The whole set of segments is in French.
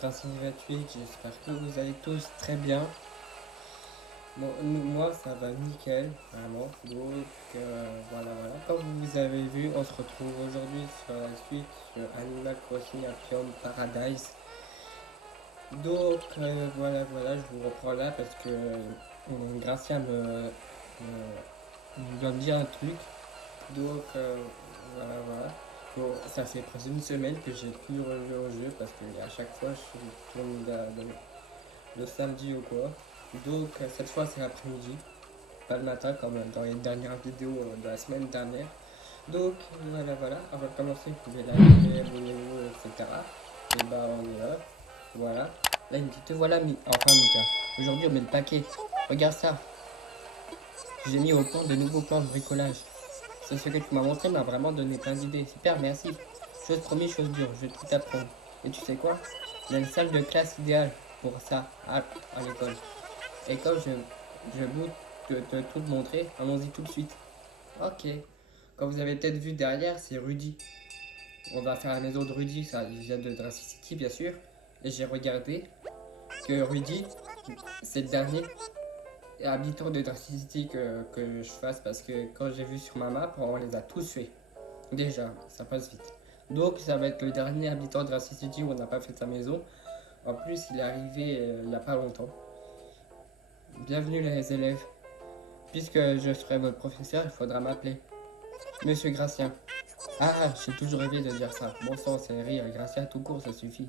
c'est Racing 28, j'espère que vous allez tous très bien. Bon, moi ça va nickel, vraiment. Donc voilà. Comme vous avez vu, on se retrouve aujourd'hui sur la suite sur Animal Crossing Appium Paradise. Donc voilà, je vous reprends là parce que Gracia me doit me dire un truc. Donc voilà. Bon, ça fait presque une semaine que j'ai plus rejoué au jeu parce que à chaque fois je tourne le samedi ou quoi. Donc cette fois c'est l'après-midi, pas le matin comme dans les dernières vidéos de la semaine dernière. Donc voilà, avant de commencer vous pouvez liker, abonnez-vous, etc. Et bah on est là, voilà. Là il me dit te voilà enfin Mika, aujourd'hui on met le paquet, regarde ça, j'ai mis au point de nouveaux plans de bricolage. C'est ce que tu m'as montré m'a vraiment donné plein d'idées. Super, merci. Chose promise, chose dure, je vais tout apprendre. Et tu sais quoi? Il y a une salle de classe idéale pour ça à l'école. Et comme je veux te tout te montrer, allons-y tout de suite. Ok. Comme vous avez peut-être vu derrière, c'est Rudy. On va faire la maison de Rudy, ça, il vient de Dracy City bien sûr. Et j'ai regardé que Rudy, c'est le dernier habitant de Dracy City que je fasse parce que quand j'ai vu sur ma map, on les a tous faits. Déjà, ça passe vite. Donc ça va être le dernier habitant de Dracy City où on n'a pas fait sa maison. En plus, il est arrivé il n'y a pas longtemps. Bienvenue les élèves. Puisque je serai votre professeur, il faudra m'appeler Monsieur Gracien. Ah, j'ai toujours rêvé de dire ça. Bon sang, c'est rire. Gracien tout court, ça suffit.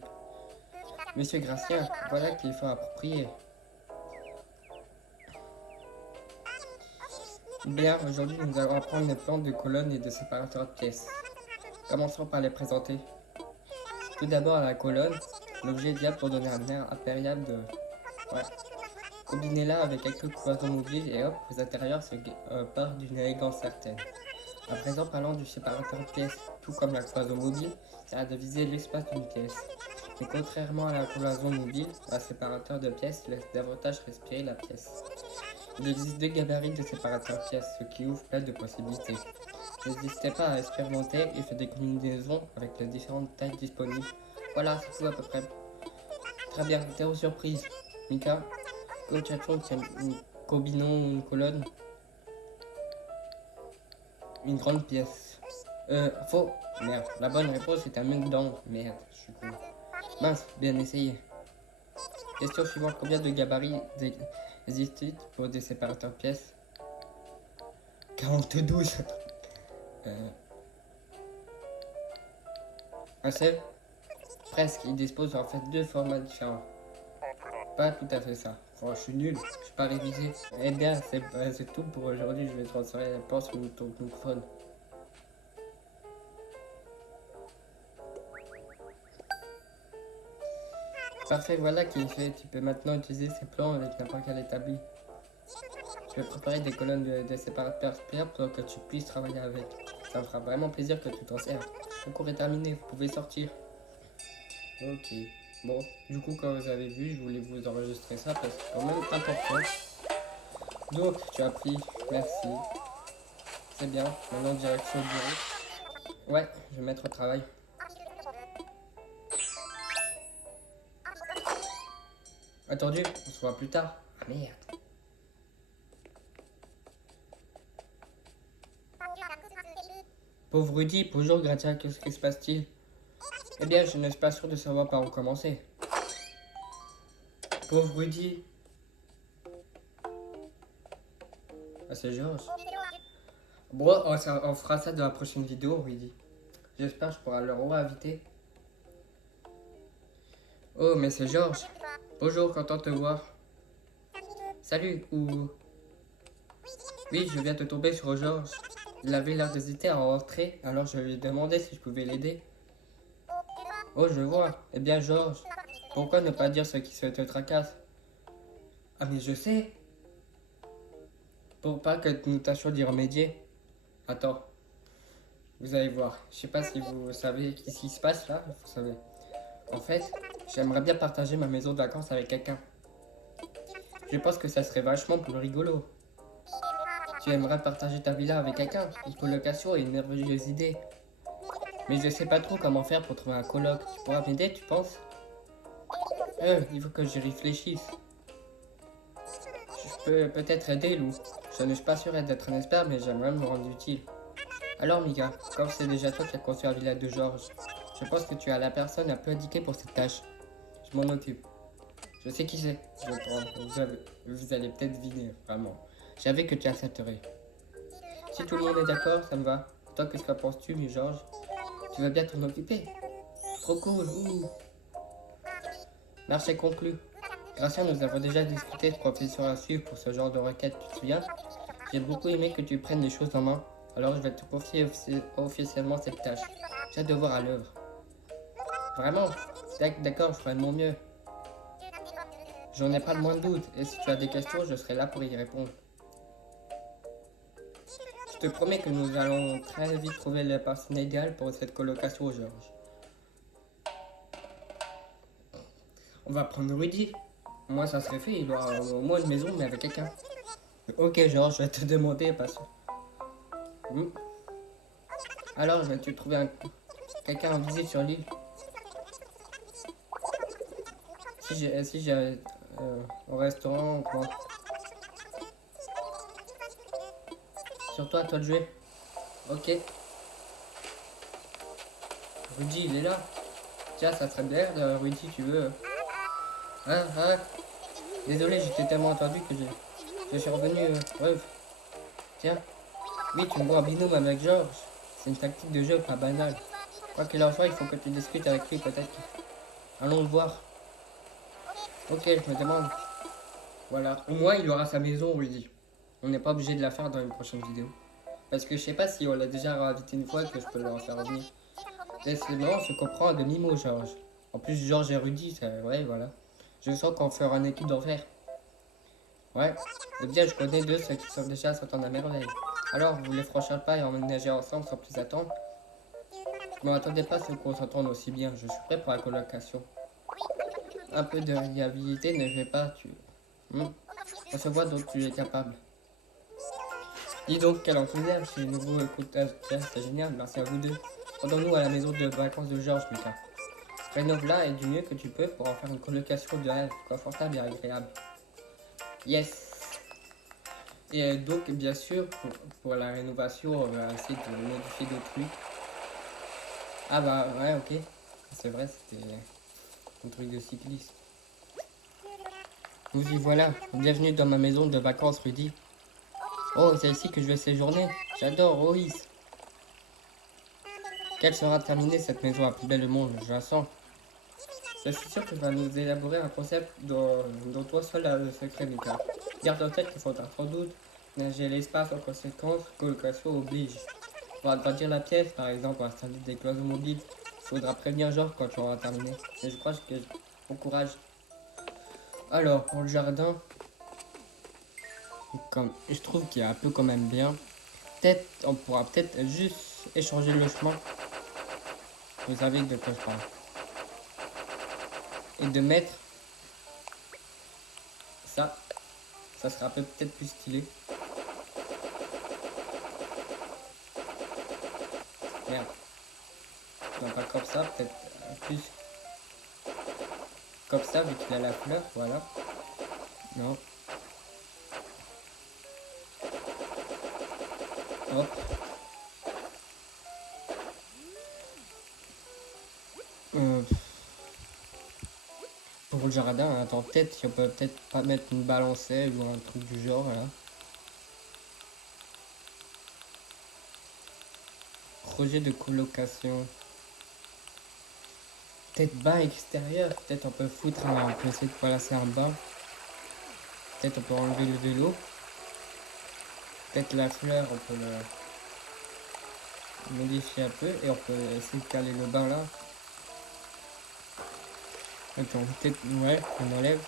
Monsieur Gracien, voilà qu'il faut approprier. Bien, aujourd'hui nous allons apprendre les plans de colonnes et de séparateurs de pièces. Commençons par les présenter. Tout d'abord la colonne, l'objet idéal pour donner un air impérial de... Ouais. Combinez-la avec quelques cloisons mobiles et hop, vos intérieurs se partent d'une élégance certaine. À présent, parlons du séparateur de pièces. Tout comme la cloison mobile, ça a de viser l'espace d'une pièce. Mais contrairement à la cloison mobile, un séparateur de pièces laisse davantage respirer la pièce. Il existe deux gabarits de séparateurs de pièces, ce qui ouvre plein de possibilités. N'hésitez pas à expérimenter et faire des combinaisons avec les différentes tailles disponibles. Voilà, c'est tout à peu près. Très bien, zéro surprise. Mika, coachation, combinons une colonne, une grande pièce. Faux. Merde, la bonne réponse est un mec d'angle. Merde, je suis con. Mince, bien essayé. Question suivante, combien de gabarits existent pour des séparateurs de pièces? 42. Un seul? Presque, il dispose en fait deux formats différents. Pas tout à fait ça. Oh, je suis nul, je suis pas révisé. Eh bien, c'est tout pour aujourd'hui. Je vais transférer la porte sur ton microphone. Parfait, voilà qui est fait. Tu peux maintenant utiliser ces plans avec n'importe quel établi. Je vais préparer des colonnes de séparateurs spare pour que tu puisses travailler avec. Ça me fera vraiment plaisir que tu t'en serves. Le cours est terminé, vous pouvez sortir. Ok. Bon, du coup, comme vous avez vu, je voulais vous enregistrer ça parce que c'est quand même important. Donc, tu as pris. Merci. C'est bien. Maintenant, direction bureau. Ouais, je vais mettre au travail. Attendu, on se voit plus tard. Ah merde. Pauvre Rudy, bonjour Gratia, qu'est-ce qui se passe-t-il? Eh bien, je ne suis pas sûr de savoir par où commencer. Pauvre Rudy. Ah, c'est Georges. Bon, on fera ça dans la prochaine vidéo, Rudy. J'espère que je pourrai le réinviter. Oh, mais c'est Georges. Bonjour, content de te voir. Salut, ou... Oui, je viens de tomber sur Georges. Il avait l'air d'hésiter à rentrer, alors je lui ai demandé si je pouvais l'aider. Oh, je vois. Eh bien, Georges, pourquoi ne pas dire ce qui se te tracasse? Ah, mais je sais. Pour pas que nous tâchions d'y remédier. Attends, vous allez voir. Je sais pas si vous savez ce qui se passe là. Vous savez. En fait, j'aimerais bien partager ma maison de vacances avec quelqu'un. Je pense que ça serait vachement plus rigolo. Tu aimerais partager ta villa avec quelqu'un? Une colocation est une merveilleuse idée. Mais je sais pas trop comment faire pour trouver un coloc. Tu pourras m'aider, tu penses? Il faut que j'y réfléchisse. Je peux peut-être aider, Lou. Je ne suis pas sûr d'être un expert, mais j'aimerais me rendre utile. Alors, Mika, comme c'est déjà toi qui as construit la villa de Georges, je pense que tu as la personne la plus indiquée pour cette tâche. Je m'en occupe. Je sais qui c'est. Je pense. Vous allez peut-être deviner, vraiment. Je savais que tu accepterais. Si tout le monde est d'accord, ça me va. Toi, qu'est-ce que penses-tu, Georges? Tu vas bien t'en occuper? Trop cool, ouh. Marché conclu. Grâce nous avons déjà discuté de professions à suivre pour ce genre de requête, tu te souviens? J'ai beaucoup aimé que tu prennes les choses en main, alors je vais te confier officiellement cette tâche. J'ai hâte de voir à l'œuvre. Vraiment? D'accord, je ferai de mon mieux. J'en ai pas le moins de doute, et si tu as des questions, je serai là pour y répondre. Je te promets que nous allons très vite trouver la personne idéale pour cette colocation, Georges. On va prendre Rudy. Moi, ça serait fait, il aura au moins une maison, mais avec quelqu'un. Ok, Georges, je vais te demander, parce que... Alors, vas-tu trouver quelqu'un en visite sur l'île? Si j'ai au restaurant, quoi. Sur toi, à toi de jouer. Ok. Rudy, il est là. Tiens, ça serait bien, Rudy, tu veux. Hein? Désolé, j'étais tellement entendu que je suis revenu. Bref. Tiens. Oui, tu me vois en binôme avec Georges. C'est une tactique de jeu pas banale. Quoi qu'il en soit, il faut que tu discutes avec lui, peut-être. Allons le voir. Ok, je me demande. Voilà. Au moins, il aura sa maison, Rudy. On n'est pas obligé de la faire dans une prochaine vidéo. Parce que je sais pas si on l'a déjà réinvité une fois que je peux le refaire revenir. Décidément, on se comprend à demi-mot, Georges. En plus, Georges et Rudy, ouais, voilà. Je sens qu'on fera une équipe d'enfer. Ouais. Eh bien, je connais deux, ceux qui sont déjà s'entendent à merveille. Alors, vous voulez franchir le pas et emménager ensemble sans plus attendre? Je ne m'attendais pas à ce qu'on s'entende aussi bien. Je suis prêt pour la colocation. Un peu de réhabilité ne fait pas, tu... On se voit donc tu es capable. Dis donc, quel enthousiasme, c'est nouveau, écoute, c'est génial, merci à vous deux. Rendons-nous à la maison de vacances de Georges, Lucas. Rénove-la et du mieux que tu peux pour en faire une colocation de rêve, confortable et agréable. Yes. Et donc, bien sûr, pour la rénovation, on va essayer de modifier d'autres trucs. Ah bah, ouais, ok. C'est vrai, c'était un truc de cycliste. Vous y voilà, bienvenue dans ma maison de vacances, Rudy. Oh, c'est ici que je vais séjourner. J'adore, Roïs. Quelle sera terminée cette maison la plus belle du monde, je la sens. Je suis sûr que tu vas nous élaborer un concept dont toi seul as le secret, Lucas. Garde en tête qu'il faudra sans doute nager l'espace en conséquence, colocation oblige. Pour agrandir la pièce, par exemple, pour installer des cloisons mobiles, il faudra prévenir Georges quand tu auras terminé. Et je crois que bon courage. Alors, pour le jardin, comme je trouve qu'il est un peu quand même bien. Peut-être, on pourra peut-être juste échanger le chemin. Vous savez de quoi je parle. Et de mettre ça. Ça sera peut-être plus stylé. Merde. Non, pas comme ça, peut-être plus comme ça, vu qu'il a la fleur, voilà. Non. Hop. Euh, pour le jardin, attends, peut-être, si on peut peut-être pas mettre une balancelle ou un truc du genre, là. Projet de colocation. Peut-être bain extérieur, peut-être on peut on peut essayer de placer un bain. Peut-être on peut enlever le vélo. Peut-être la fleur, on peut le modifier un peu et on peut essayer de caler le bain là. Attends, peut-être, ouais, on enlève.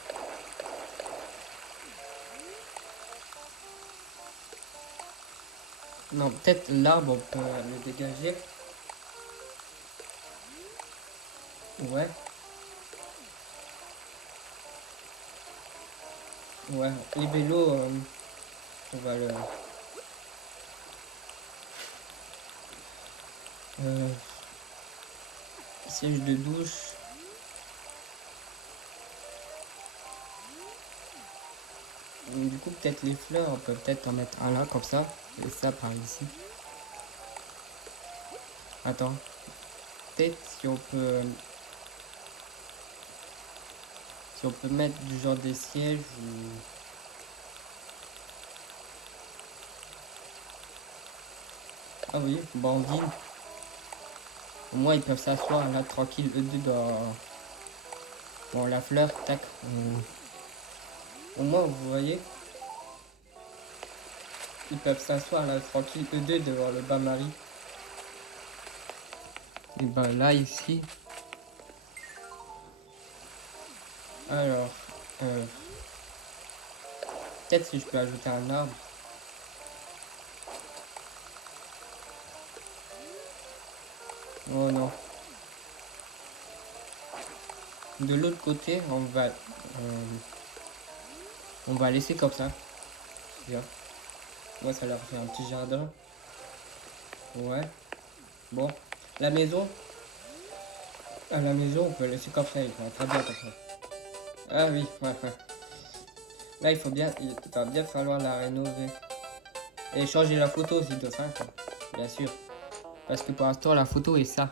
Non, peut-être l'arbre, on peut le dégager. Ouais. Ouais, les vélos, on va le... Euh, siège de douche. Du coup, peut-être les fleurs, on peut peut-être en mettre un là, comme ça. Et ça par ici. Attends. Peut-être si on peut mettre du genre des sièges ou... Ah oui, bandine. Au moins, ils peuvent s'asseoir là, tranquille, eux deux dans la fleur, tac. Au moins, vous voyez, ils peuvent s'asseoir là, tranquille, eux deux devant le bain-marie. Et ben là, ici, alors, euh, peut-être si je peux ajouter un arbre. Oh non. De l'autre côté, on va laisser comme ça. Bien. Moi, ça leur fait un petit jardin. Ouais. Bon. La maison, à la maison, on peut laisser comme ça. Il va très bien comme ça. Ah oui, ouais, ouais. Là, il va bien falloir la rénover. Et changer la photo aussi de ça, bien sûr. Parce que pour l'instant, la photo est ça.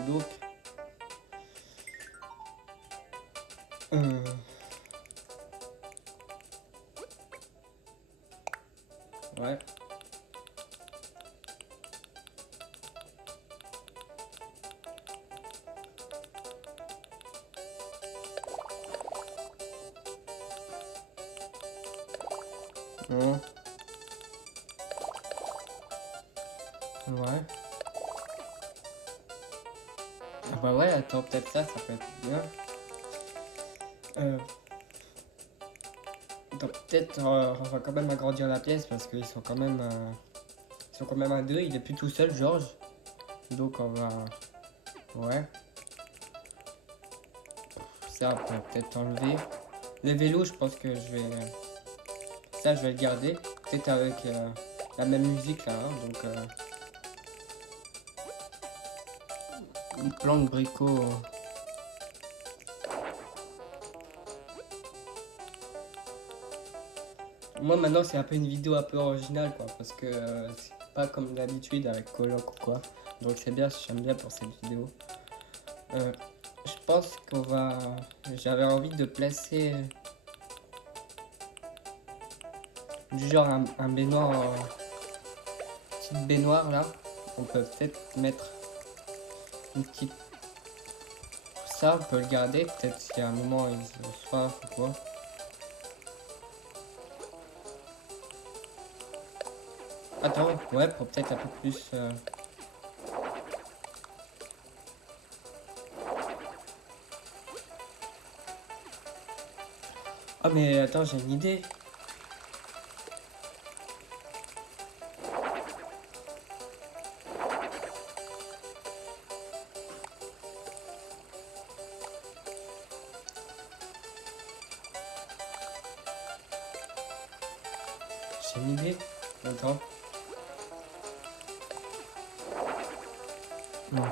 Donc, euh, ouais. Hein, ouais. Ah bah ouais, attends, peut-être ça peut être bien. Euh, attends, peut-être on va quand même agrandir la pièce parce ils sont quand même à deux. Il est plus tout seul, Georges. Donc on va, ouais. Ça, on peut peut-être enlever. Les vélos, je pense que ça, je vais le garder. Peut-être avec la même musique là, hein, donc une plante bricot. Moi maintenant c'est un peu une vidéo un peu originale quoi parce que c'est pas comme d'habitude avec Coloc ou quoi. Donc c'est bien, j'aime bien pour cette vidéo. Euh, je pense qu'on va... J'avais envie de placer du genre un baignoire, petite baignoire là. On peut peut-être mettre une petite... Ça on peut le garder, peut-être si à un moment ils ont soif ou quoi. Attends, ouais, pour peut-être un peu plus... Ah mais attends, j'ai une idée. J'ai une idée. Attends. Non.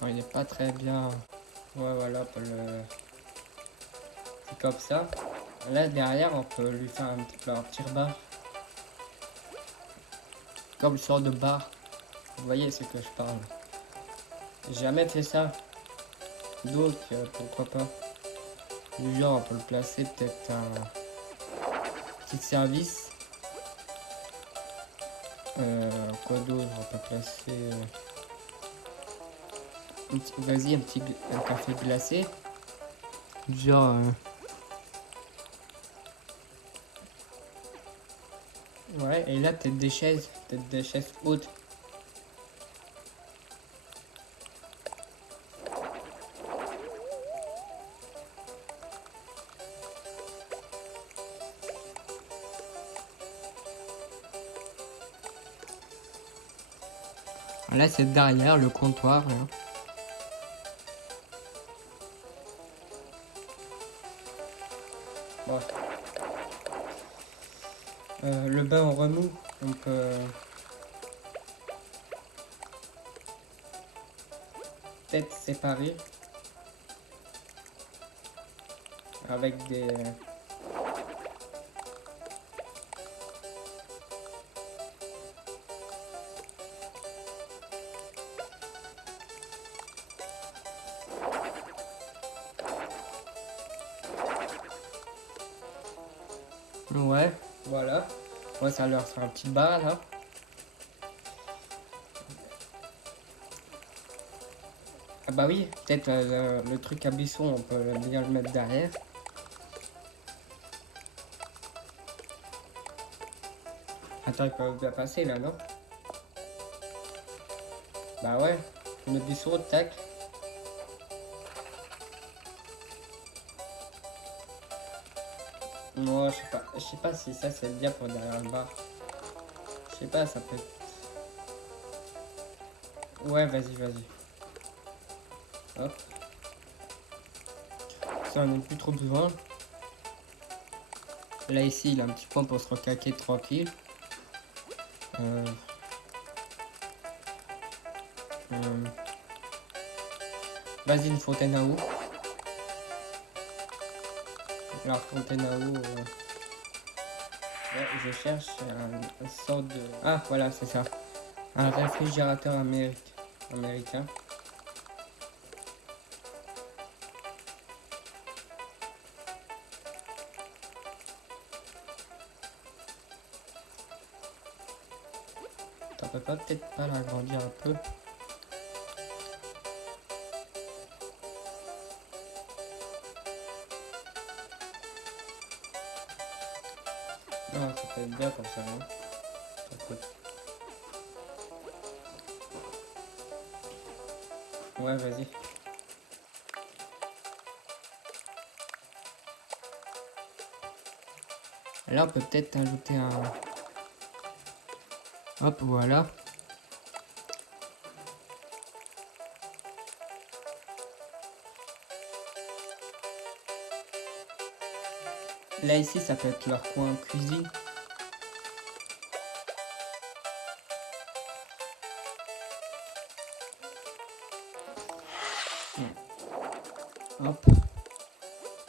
Non, il est pas très bien. Ouais, voilà, pour le... C'est comme ça. Là, derrière, on peut lui faire un petit bar. Comme une sorte de bar. Vous voyez ce que je parle. J'ai jamais fait ça. Donc, pourquoi pas. Du genre, on peut le placer peut-être un petit service. Quoi d'autre? On peut placer... Vas-y, un café glacé. Du genre... Ouais, et là, peut-être des chaises hautes. Là, c'est derrière le comptoir. Là. Bon. Le bain en remous, on peut peut-être séparer avec des... Ouais, voilà. Moi, ça leur fait un petit bar là. Ah bah oui, peut-être le truc à buisson, on peut bien le mettre derrière. Attends, ils peuvent bien passer là, non? Bah ouais, le buisson, tac. Non, je sais pas si ça c'est bien pour derrière le bar. Je sais pas, ça peut... Ouais, vas-y, vas-y. Hop, ça on n'est plus trop besoin. Là ici, il a un petit point pour se recaquer tranquille. Euh, euh, Vas-y, une fontaine à eau. La fontaine à eau... Ouais, je cherche un sort de... Ah, voilà, c'est ça. Un réfrigérateur américain. T'en peux pas peut-être pas l'agrandir un peu? Non, ça peut être bien comme ça, hein. Ça peut- Ouais, vas-y. Là, on peut peut-être ajouter un... Hop, voilà. Là, ici, ça peut être leur coin cuisine. Hop.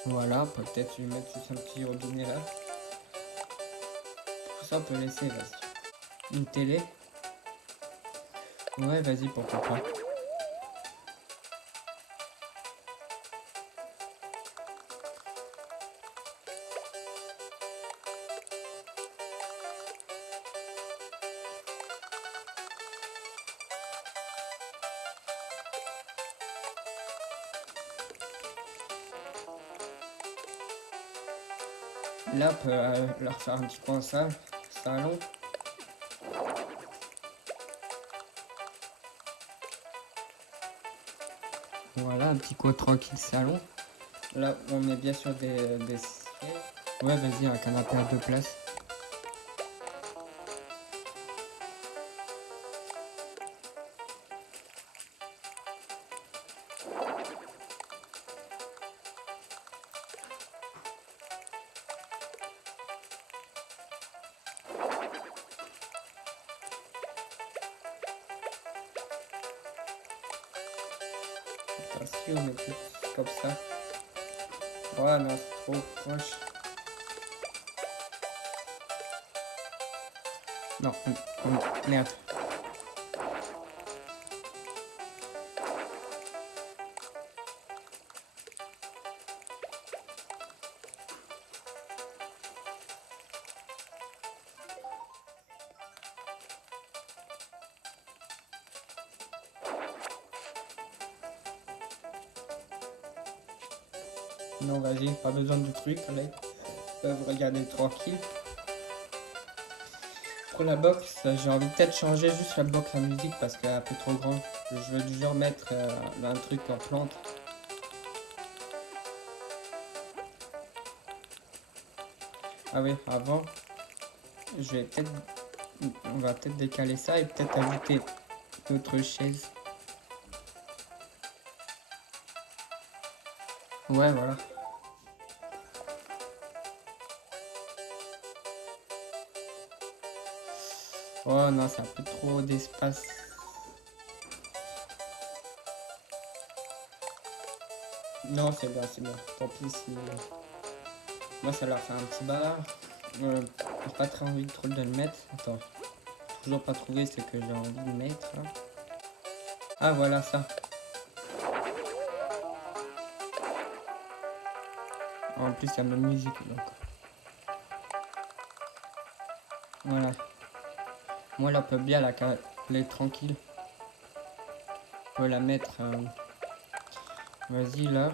Voilà, peut-être je vais mettre juste un petit robinet là. Tout ça, on peut laisser, vas-y. Une télé. Ouais, vas-y, pourquoi pas. Là, on peut leur faire un petit coin salon. Voilà, un petit coin tranquille salon. Là, on met bien sûr des sièges. Ouais, vas-y, un canapé à 2 places. Attends, si on met plus comme ça. Ouais, non, c'est trop proche. Non, merde. Non, vas-y, pas besoin de trucs, allez. Ils peuvent regarder tranquille. Pour la box, j'ai envie de peut-être changer juste la box à musique parce qu'elle est un peu trop grande. Je veux du genre mettre un truc en plante. Ah oui, avant, je vais peut-être, on va peut-être décaler ça et peut-être ajouter d'autres chaises. Ouais, voilà. Oh non, c'est un peu trop d'espace. Non, c'est bon, c'est bon. Tant pis si... Moi, ça leur fait un petit bar. J'ai pas très envie trop de le mettre. Attends, toujours pas trouvé ce que j'ai envie de mettre. Là. Ah, voilà ça. En plus, il y a de la musique, donc. Voilà. Moi, là, on peut bien la caler tranquille. On peut la mettre... Vas-y, là.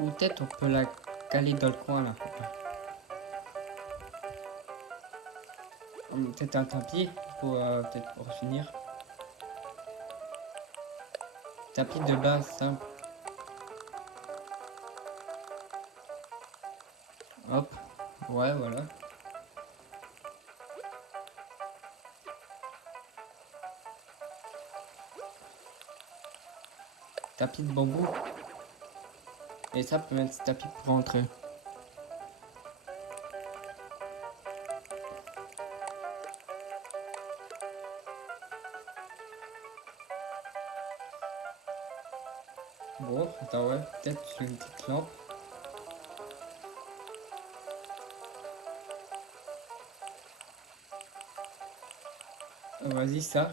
Ou peut-être on peut la caler dans le coin, là. Peut-être un tapis, pour peut-être pour finir. Tapis de base, simple. Hop. Ouais, voilà. Tapis de bambou. Et ça peut mettre ce tapis pour rentrer. Bon, attends, ouais, peut-être une petite lampe. Vas-y, ça.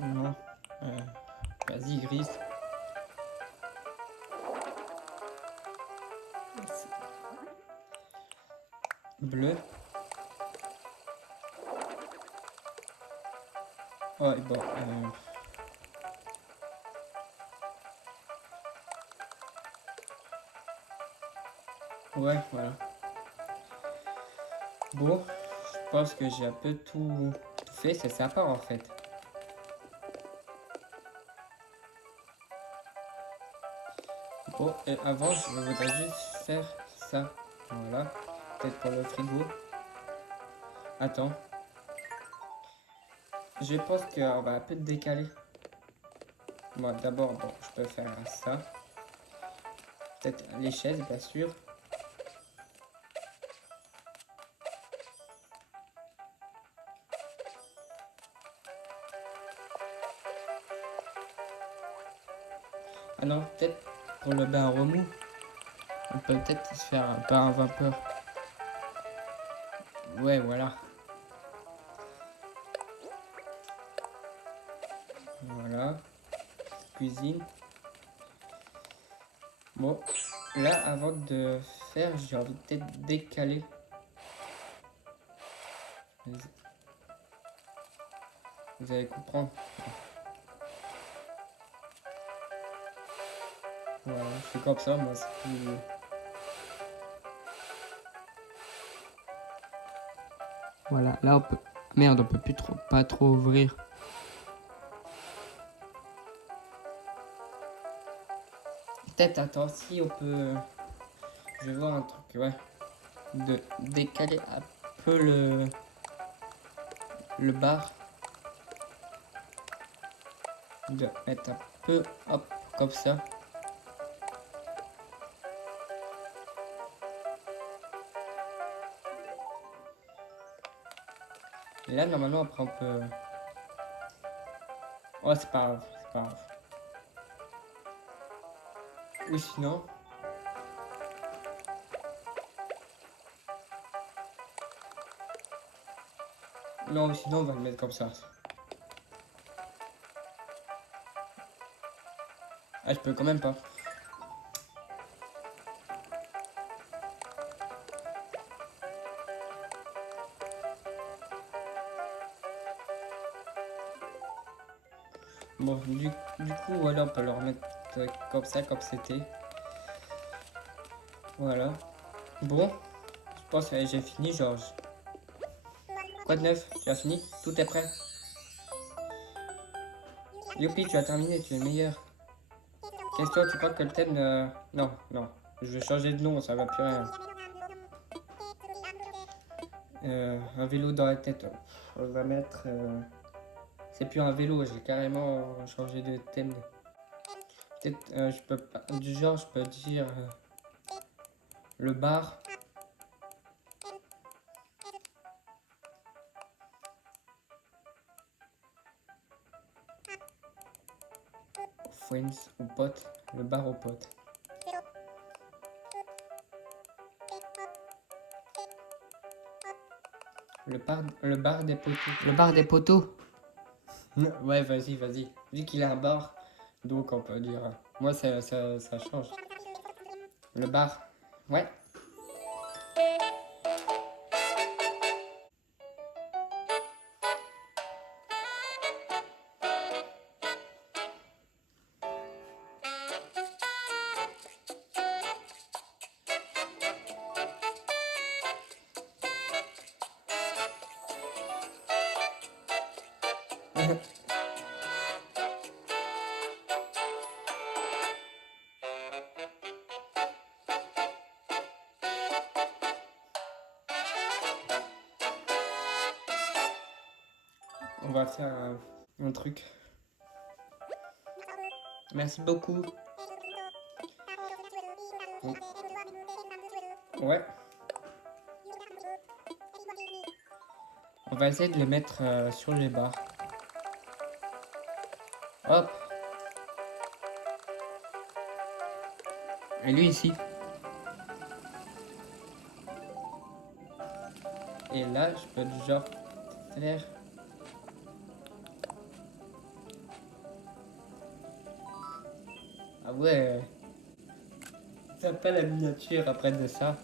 Non. Vas-y, grise. Bleu. Ouais, bon. Ouais, voilà. Bon, je pense que j'ai un peu tout fait. C'est sympa, en fait. Bon, et avant, je voudrais juste faire ça. Voilà. Peut-être pour le frigo. Attends. Je pense qu'on va un peu décaler. Moi, d'abord, bon, je peux faire ça. Peut-être les chaises, bien sûr. Ah non, peut-être pour le bain remous, on peut peut-être se faire un bain à vapeur. Ouais, voilà. Voilà. Cuisine. Bon, là, avant de faire, j'ai envie de peut-être décaler. Vous allez comprendre. Voilà, je fais comme ça, moi, c'est plus... Voilà, là, on peut... Merde, on peut plus trop, pas trop ouvrir. Peut-être, attends, si on peut... Je vais voir un truc, ouais. De décaler un peu le bar. De mettre un peu, hop, comme ça. Et là, normalement, après, on peut... Oh, c'est pas grave, c'est pas grave. Ou sinon... Non, sinon, on va le mettre comme ça. Ah, je peux quand même pas. Bon, du coup, voilà, on peut le remettre comme ça, comme c'était. Voilà. Bon, je pense que j'ai fini, Georges. Quoi de neuf? Tu as fini? Tout est prêt? Youpi, tu as terminé, tu es meilleur. Question, tu crois que le thème... Non, non. Je vais changer de nom, ça va plus rien. Un vélo dans la tête. On va mettre... C'est plus un vélo, j'ai carrément changé de thème. Peut-être, je peux pas... Du genre, je peux dire... le bar. Friends ou potes. Le bar aux potes. Le bar des poteaux. Le bar des poteaux. Ouais, vas-y, vas-y. Vu qu'il a un bar, donc on peut dire... Moi, ça change. Le bar. Ouais. On va faire un truc. Merci beaucoup. Ouais. On va essayer de les mettre sur les barres. Hop. Et lui ici. Et là, je peux du genre faire... Ah ouais. C'est pas la miniature après de ça.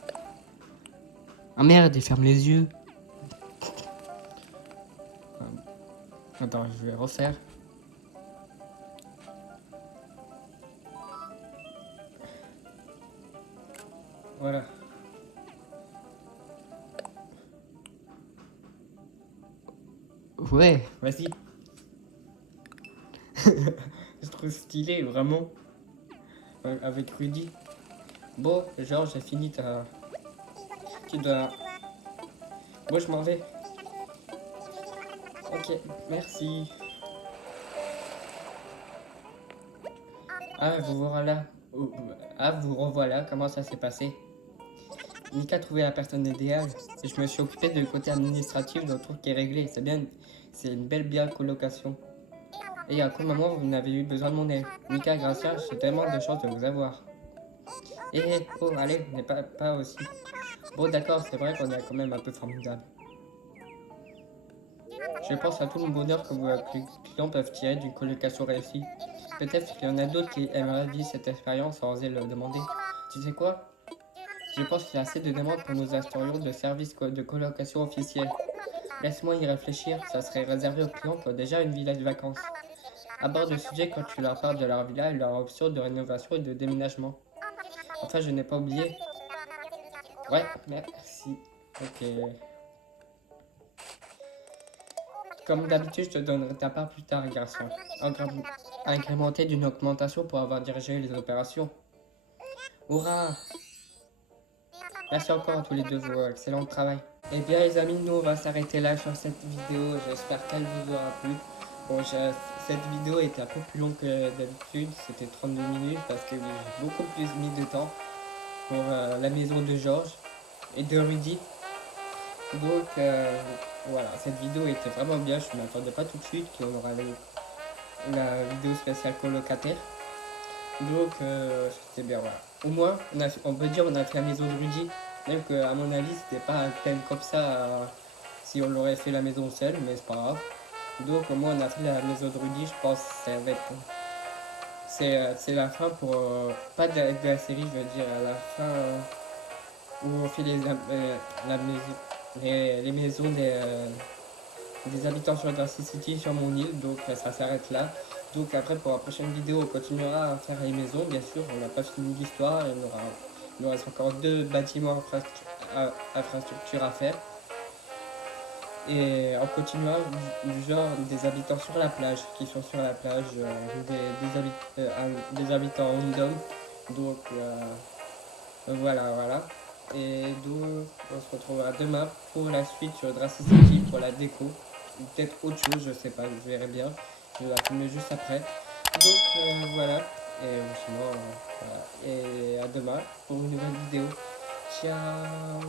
Ah merde, il ferme les yeux. Attends, je vais refaire. Voilà. Ouais, vas-y. C'est trop stylé, vraiment. Avec Rudy. Bon, genre, j'ai fini ta... Tu dois... Bon, je m'en vais. Ok, merci. Ah, vous voilà. Ah, vous revoilà. Comment ça s'est passé? Nika a trouvé la personne idéale. Et je me suis occupé du côté administratif d'un truc qui est réglé. C'est bien. C'est une belle colocation. Et à quel moment vous n'avez eu besoin de mon aide? Nika, Gracia, j'ai tellement de chance de vous avoir. Oh, allez, n'est pas aussi. Bon, d'accord, c'est vrai qu'on est quand même un peu formidable. Je pense à tout le bonheur que vos clients peuvent tirer d'une colocation réussie. Peut-être qu'il y en a d'autres qui aimeraient vivre cette expérience sans oser le demander. Tu sais quoi? Je pense qu'il y a assez de demandes pour nous instaurions de services de colocation officiels. Laisse-moi y réfléchir, ça serait réservé aux clients qui ont déjà une villa de vacances. Aborde le sujet quand tu leur parles de leur villa et leur option de rénovation et de déménagement. Enfin, je n'ai pas oublié. Ouais, merci. Ok. Comme d'habitude, je te donnerai ta part plus tard, garçon. Agrémenté d'une augmentation pour avoir dirigé les opérations. Hurrah! Merci encore à tous les deux pour votre excellent travail. Et bien les amis, nous on va s'arrêter là sur cette vidéo. J'espère qu'elle vous aura plu. Bon, cette vidéo était un peu plus longue que d'habitude. C'était 32 minutes parce que j'ai beaucoup plus mis de temps pour la maison de Georges et de Rudy. Donc voilà, cette vidéo était vraiment bien. Je ne m'attendais pas tout de suite qu'on aura la vidéo spéciale colocataire. Donc c'était bien, voilà. Au moins, on peut dire on a fait la maison de Rudy. Même qu'à mon avis, c'était pas un thème comme ça si on l'aurait fait la maison seule, mais c'est pas grave. Donc au moins on a fait la maison de Rudy, je pense que ça va être... C'est la fin pour... pas de la série, je veux dire, à la fin où on fait les maisons des habitants sur Darcy City, sur mon île, donc ça s'arrête là. Donc après pour la prochaine vidéo on continuera à faire les maisons, bien sûr, on n'a pas fini l'histoire, il nous reste encore 2 bâtiments infrastructures à faire. Et en continuant du genre des habitants sur la plage, qui sont sur la plage, des habitants random. Donc voilà. Et donc on se retrouvera demain pour la suite sur Dracy City pour la déco. Ou peut-être autre chose, je sais pas, je verrai bien. Je vais la filmer juste après. Donc voilà. Et sinon, voilà. Et à demain pour une nouvelle vidéo. Ciao.